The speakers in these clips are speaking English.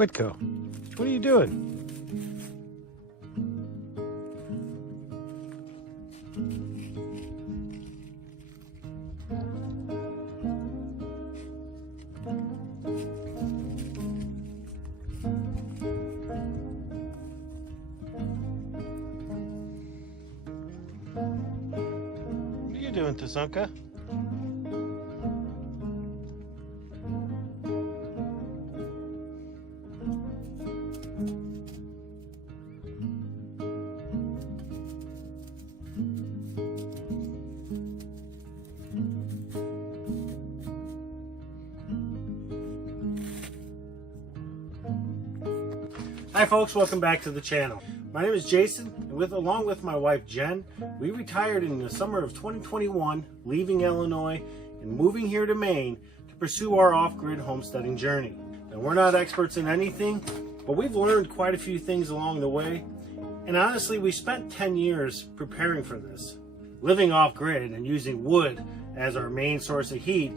Whitco, what are you doing? What are you doing, Tazunka? Hi folks, welcome back to the channel. My name is Jason, and along with my wife Jen, we retired in the summer of 2021, leaving Illinois and moving here to Maine to pursue our off-grid homesteading journey. Now, we're not experts in anything, but we've learned quite a few things along the way, and honestly, we spent 10 years preparing for this. Living off-grid and using wood as our main source of heat,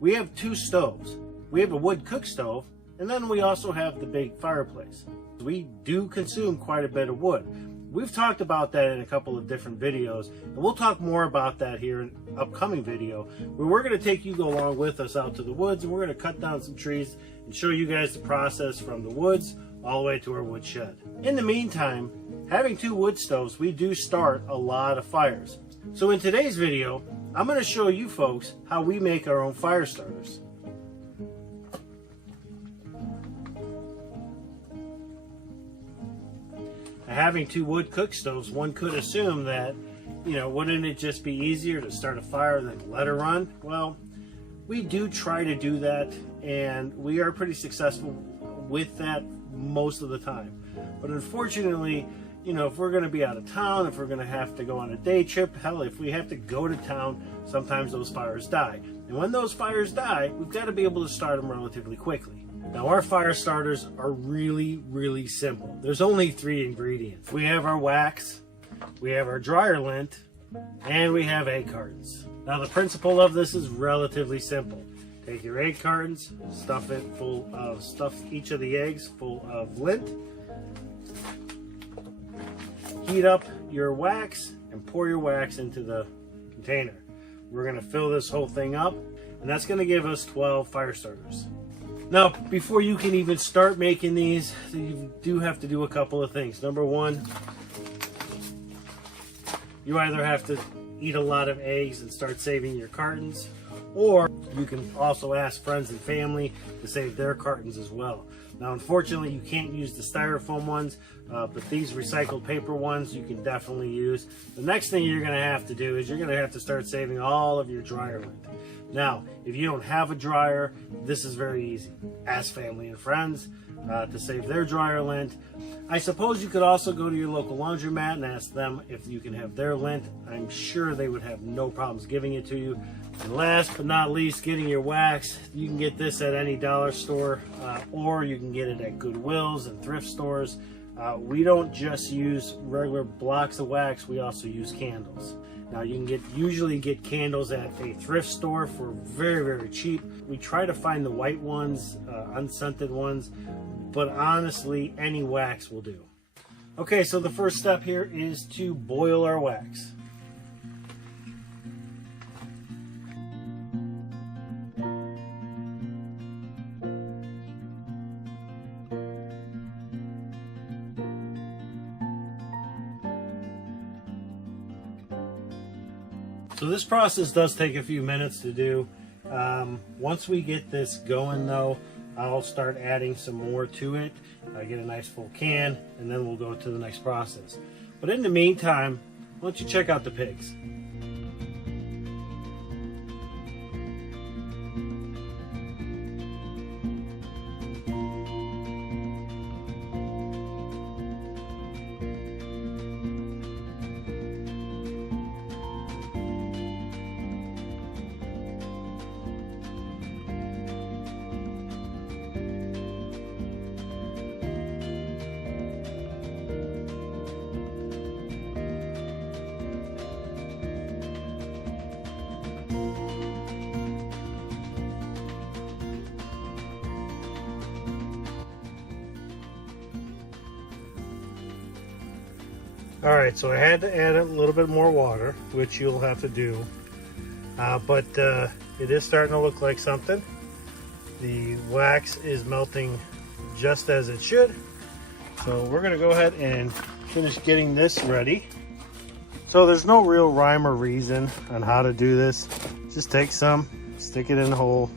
we have two stoves. We have a wood cook stove, and then we also have the big fireplace. We do consume quite a bit of wood. We've talked about that in a couple of different videos, and we'll talk more about that here in an upcoming video, where we're going to take you along with us out to the woods, and we're going to cut down some trees and show you guys the process from the woods all the way to our wood shed. In the meantime, having two wood stoves, we do start a lot of fires. So in today's video, I'm going to show you folks how we make our own fire starters. Having two wood cook stoves, one could assume that, wouldn't it just be easier to start a fire than let it run? Well, we do try to do that, and we are pretty successful with that most of the time. But unfortunately, if we're going to be out of town, if we're going to have to go on a day trip, hell, if we have to go to town, sometimes those fires die. And when those fires die, we've got to be able to start them relatively quickly. Now, our fire starters are really simple. There's only 3 ingredients. We have our wax, we have our dryer lint, and we have egg cartons. Now, the principle of this is relatively simple. Take your egg cartons, stuff each of the eggs full of lint, heat up your wax, and pour your wax into the container. We're going to fill this whole thing up, and that's going to give us 12 fire starters. Now, before you can even start making these, you do have to do a couple of things. Number one, you either have to eat a lot of eggs and start saving your cartons, or you can also ask friends and family to save their cartons as well. Now, unfortunately, you can't use the styrofoam ones, but these recycled paper ones you can definitely use. The next thing you're going to have to do is you're going to have to start saving all of your dryer lint. Now, if you don't have a dryer, this is very easy. Ask family and friends to save their dryer lint. I suppose you could also go to your local laundromat and ask them if you can have their lint. I'm sure they would have no problems giving it to you. And last but not least, getting your wax. You can get this at any dollar store, or you can get it at Goodwills and thrift stores. We don't just use regular blocks of wax, we also use candles. Now, you can usually get candles at a thrift store for very cheap. We try to find the white ones, unscented ones, but honestly, any wax will do. Okay, so the first step here is to boil our wax. So this process does take a few minutes to do. Once we get this going though, I'll start adding some more to it. I get a nice full can, and then we'll go to the next process. But in the meantime, why don't you check out the pigs? All right, so I had to add a little bit more water, which you'll have to do, but it is starting to look like something. The wax is melting just as it should. So we're gonna go ahead and finish getting this ready. So there's no real rhyme or reason on how to do this. Just take some, stick it in the hole.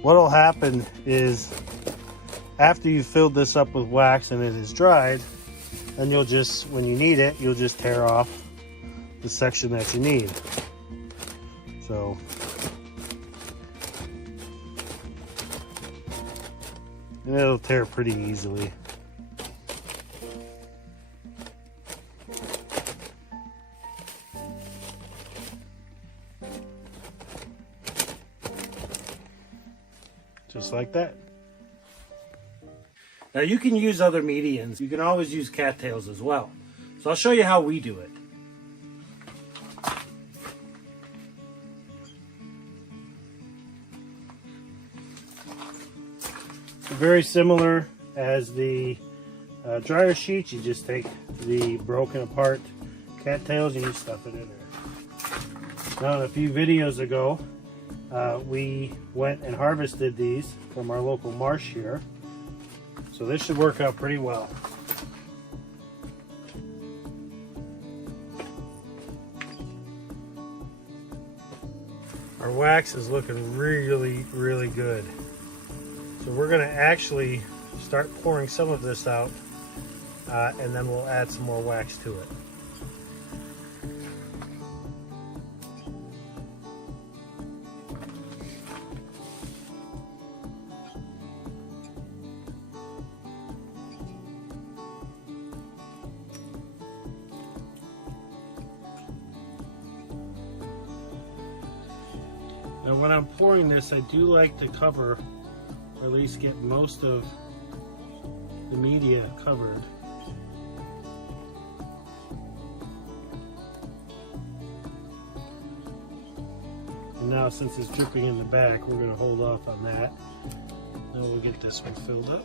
What'll happen is after you've filled this up with wax and it is dried, then you'll just, when you need it, you'll just tear off the section that you need. So and it'll tear pretty easily. Just like that. Now you can use other mediums. You can always use cattails as well. So I'll show you how we do it. Very similar as the dryer sheets. You just take the broken apart cattails and you stuff it in there. Now a few videos ago, we went and harvested these from our local marsh here. So this should work out pretty well. Our wax is looking really, really good. So we're gonna actually start pouring some of this out and then we'll add some more wax to it. Now when I'm pouring this, I do like to cover, or at least get most of the media covered. And now since it's dripping in the back, we're going to hold off on that. Then we'll get this one filled up.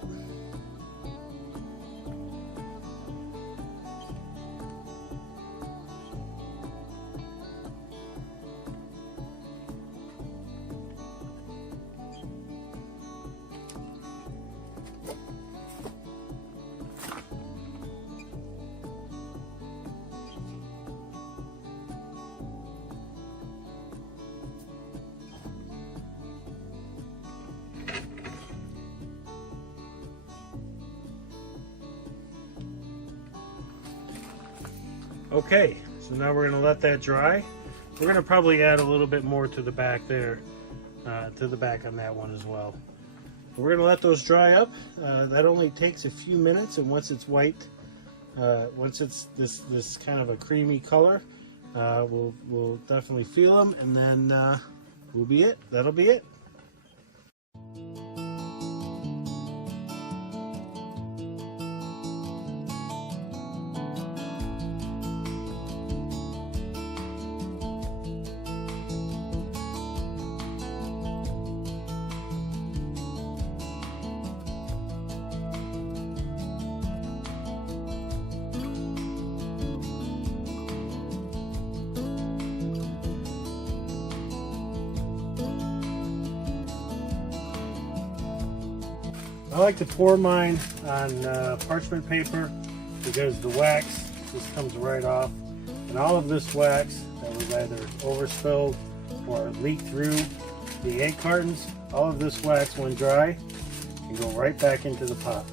Okay, so now we're going to let that dry. We're going to probably add a little bit more to the back there, to the back on that one as well. We're going to let those dry up. That only takes a few minutes, and once it's white, once it's this kind of a creamy color, we'll definitely feel them, and then will be it. That'll be it. I like to pour mine on parchment paper because the wax just comes right off, and all of this wax that was either overspilled or leaked through the egg cartons, all of this wax when dry can go right back into the pot.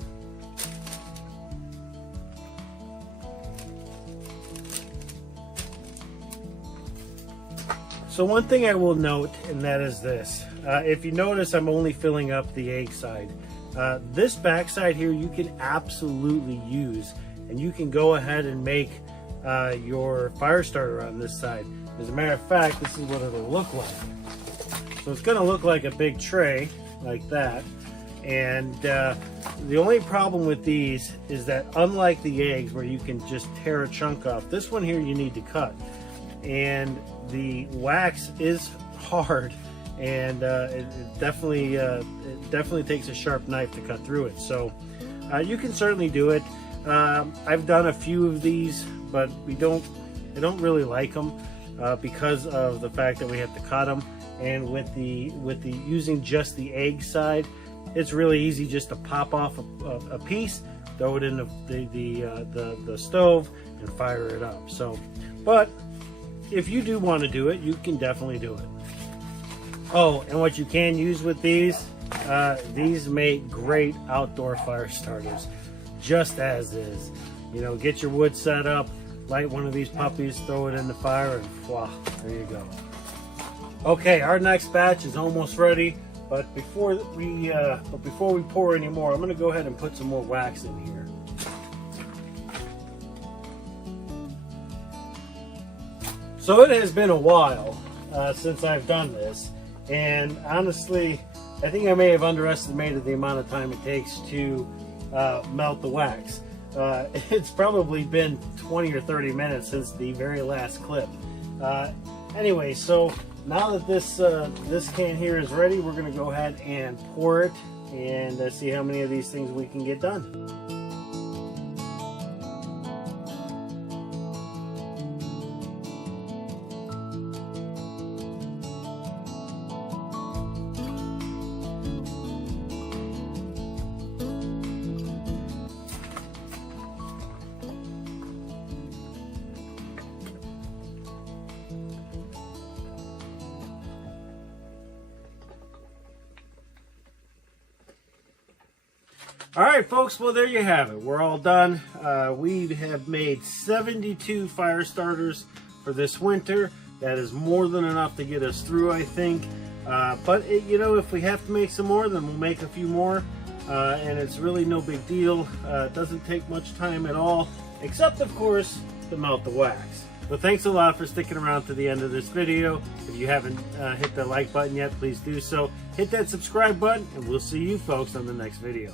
So one thing I will note, and that is this. If you notice, I'm only filling up the egg side. This backside here you can absolutely use, and you can go ahead and make your fire starter on this side. As a matter of fact, this is what it'll look like. So it's going to look like a big tray like that, and the only problem with these is that unlike the eggs where you can just tear a chunk off, this one here you need to cut, and the wax is hard, and it definitely takes a sharp knife to cut through it. So you can certainly do it. I've done a few of these, but I don't really like them because of the fact that we have to cut them. And with the using just the egg side, it's really easy just to pop off a piece, throw it in the stove, and fire it up. So, but if you do want to do it, you can definitely do it. Oh, and what you can use with these make great outdoor fire starters, just as is. You know, get your wood set up, light one of these puppies, throw it in the fire, and voila, there you go. Okay, our next batch is almost ready, but before we pour any more, I'm going to go ahead and put some more wax in here. So it has been a while since I've done this, and honestly, I think I may have underestimated the amount of time it takes to melt the wax. It's probably been 20 or 30 minutes since the very last clip. Anyway, so now that this can here is ready, we're going to go ahead and pour it and see how many of these things we can get done. All right, folks, well, there you have it. We're all done. We have made 72 fire starters for this winter. That is more than enough to get us through, I think. But, you know, if we have to make some more, then we'll make a few more. And it's really no big deal. It doesn't take much time at all, except, of course, to melt the wax. Well, thanks a lot for sticking around to the end of this video. If you haven't hit the like button yet, please do so. Hit that subscribe button, and we'll see you folks on the next video.